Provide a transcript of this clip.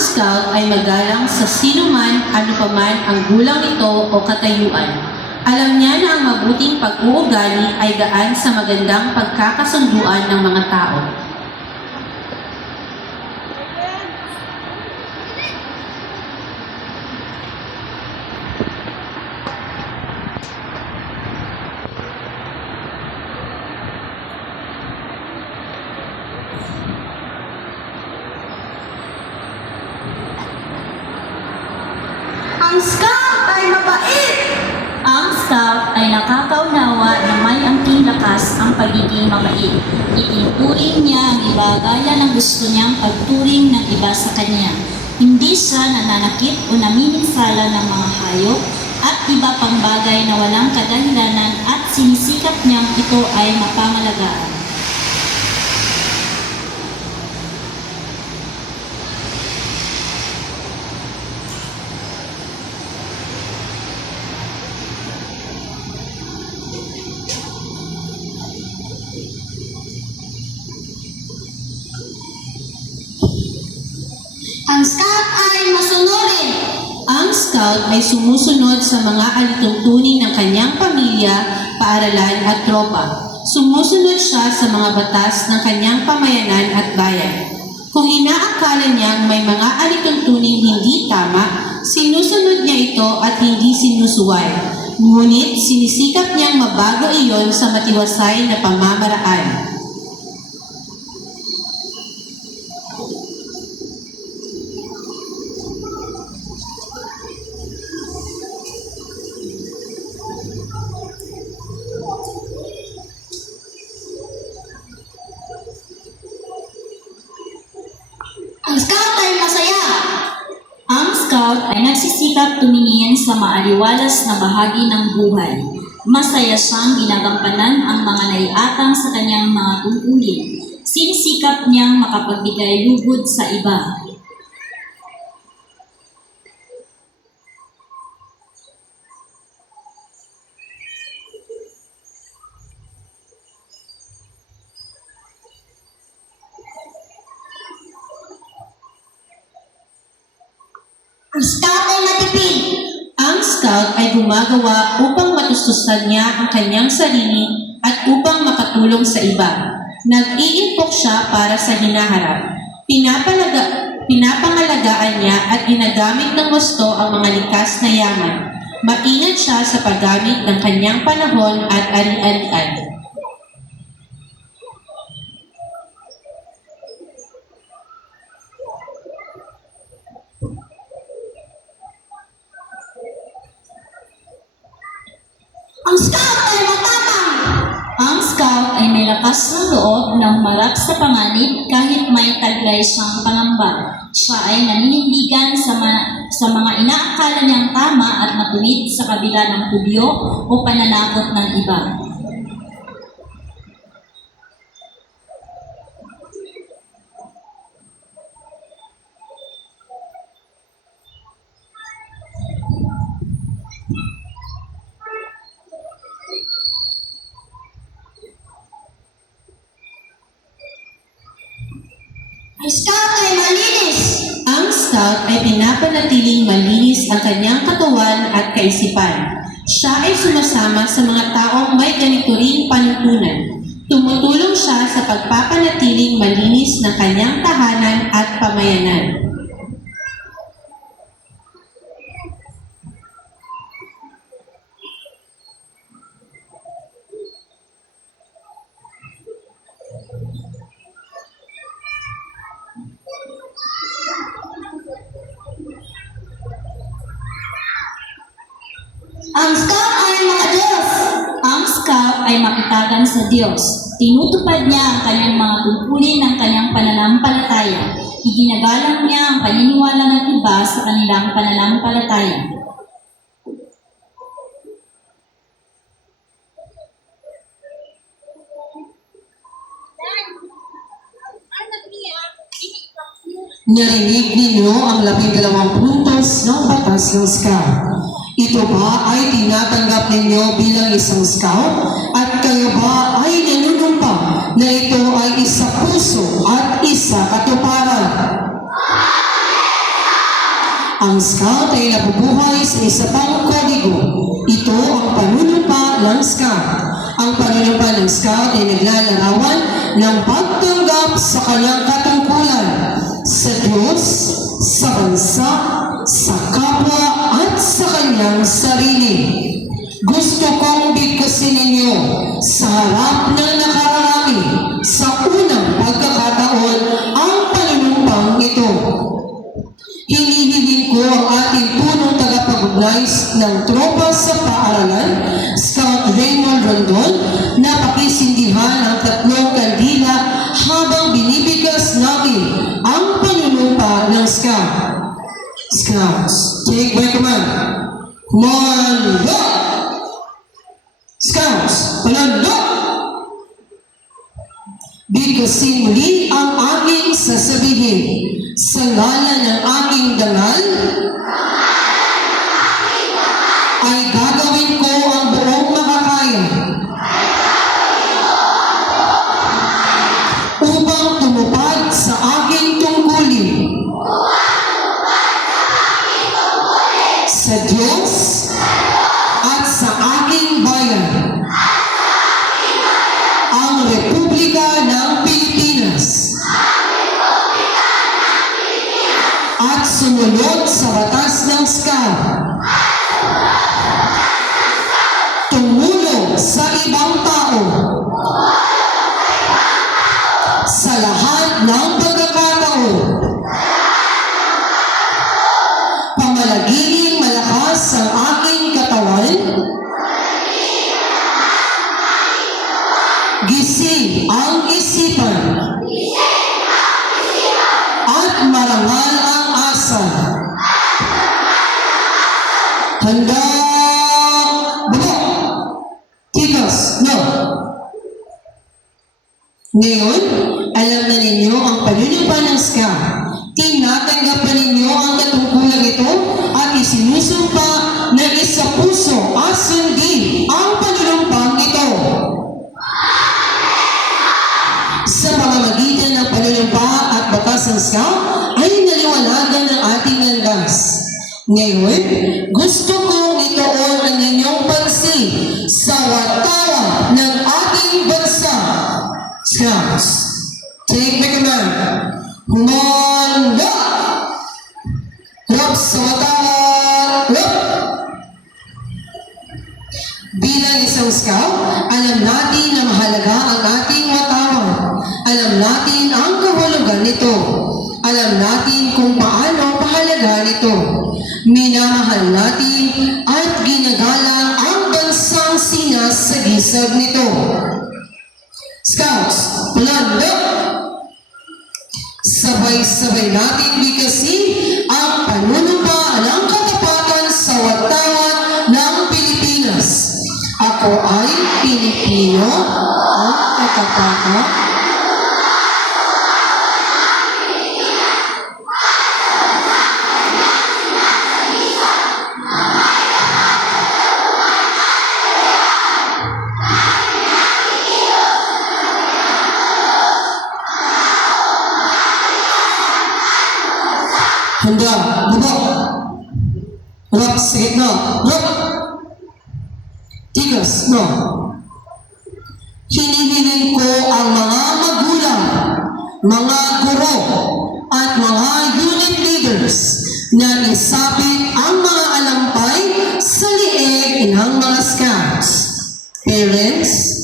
scout ay magalang sa sinuman, anupaman ang gulang nito o katayuan. Alam niya na ang mabuting pag-uugali ay daan sa magandang pagkakasunduan ng mga tao. Ang scout ay mabait! Ang scout ay nakakaunawa na may angking lakas ang pagiging mabait. Itinuturing niya ang iba gaya ng gusto niyang pagturing ng iba sa kanya. Hindi siya nananakit o namiminsala ng mga hayop at iba pang bagay na walang kadahilanan at sinisikap niyang ito ay mapangalagaan. Ang scout ay masunurin! Ang scout ay sumusunod sa mga alituntunin ng kanyang pamilya, paaralan at tropa. Sumusunod siya sa mga batas ng kanyang pamayanan at bayan. Kung inaakala niyang may mga alituntuning hindi tama, sinusunod niya ito at hindi sinusuway. Ngunit sinisikap niyang mabago iyon sa matiwasay na pamamaraan. Ang scout ay masaya! Ang scout ay nagsisikap tumingin sa maaliwalas na bahagi ng buhay. Masaya siyang ginagampanan ang mga naiatang sa kanyang mga tungkulin. Sinisikap niyang makapagbigay lugod sa iba. Ang scout ay matipid! Ang scout ay gumagawa upang matustusan niya ang kanyang sarili at upang makatulong sa iba. Nag-iimpok siya para sa hinaharap. Pinapangalagaan niya at ginagamit ng gusto ang mga likas na yaman. Maingat siya sa paggamit ng kanyang panahon at ari-arian. Ang scout ay matapang! Ang scout ay may lakas ng loob ng marap sa panganib kahit may taglay siyang pangamba. Siya ay naninindigan sa mga inaakala niyang tama at matuwid sa kabila ng tubyo o pananakot ng iba. Ang scout ay malinis! Ang scout ay pinapanatiling malinis ang kanyang katawan at kaisipan. Siya ay sumasama sa mga taong may ganito ring panuntunan. Tumutulong siya sa pagpapanatiling malinis ng kanyang tahanan at pamayanan. Ang scout ay makadiyos! Ang scout ay makitagan sa Diyos. Tinutupad niya ang kanyang mga tungkulin ng kanyang pananampalataya. Iginagalang niya ang paniniwala ng iba sa kanilang pananampalataya. Narinig ninyo ang 12 puntos ng batas ng scout. Ito ba ay tinatanggap ninyo bilang isang scout? At kayo ba ay nanunumpa na ito ay isa puso at isa katuparan? Ang Scout ay nabubuhay sa isa pang kodigo. Ito ang panunumpa ng Scout. Ang panunumpa ng Scout ay naglalarawan ng pagtanggap sa kanyang katungkulan sa Diyos, sa bansa, sa kapwa at sa kanyang sarili. Gusto kong bigkasin ninyo sa harap ng nakararami sa unang pagkakataon ang panunumpang ito. Hinihiling ko ang ating punong tagapag-ugnay ng tropa sa paaralan, Scout Raymond Rondon, na pakisindihan ang 3 kandila habang binibigkas natin ang panunumpa ng Scout. Scouts, take my command. Comando! Scouts, palando! Bigkasin muli ang aking sasabihin sa ngalan ng aking dangal ay gagawin ko ang buong makakaya upang tumupad sa aking tungkulin sa Diyos at sa aking bayan, ang Republika ng Pilipinas, at sumunod sa batas ng Scout, tumulong sa ibang tao sa lahat ng pagkakataon, pamalaging malakas ang aking katawan, gising ang isipan, at marangal ang asa. Handa, baba, tikas, no. Ngayon, alam na ninyo ang panunumpa ng Scout. Tinatanggap na ninyo ang katungkulang ito at isinusumpa na isa puso at sundin ang panunumpang ito. Sa pamamagitan ng panunumpa at batas ng Scout ay naliwanagan ng ating landas. Ngayon, gusto kong ituon ang inyong pansin sa watawan ng ating bansa. Scouts, take the command. Humanda! Rap sa watawan! Rap! Bilang isang Scout, alam natin na mahalaga ang ating watawan. Alam natin ang kahulugan nito. Alam natin kung paano pahalaga nito. Minamahal natin at ginagalang ang bansang sinasagisag nito. Scouts, palanda! Sabay-sabay natin bigkasin ang panunumpa ng katapatan sa watawan ng Pilipinas. Ako ay Pilipino at katapatan. Handa, baba. Rap sa gitna. Rap. Tigas, no. Hinihiling ko ang mga magulang, mga guro, at mga unit leaders na isapit ang mga alampay sa liig ng mga Scouts. Parents,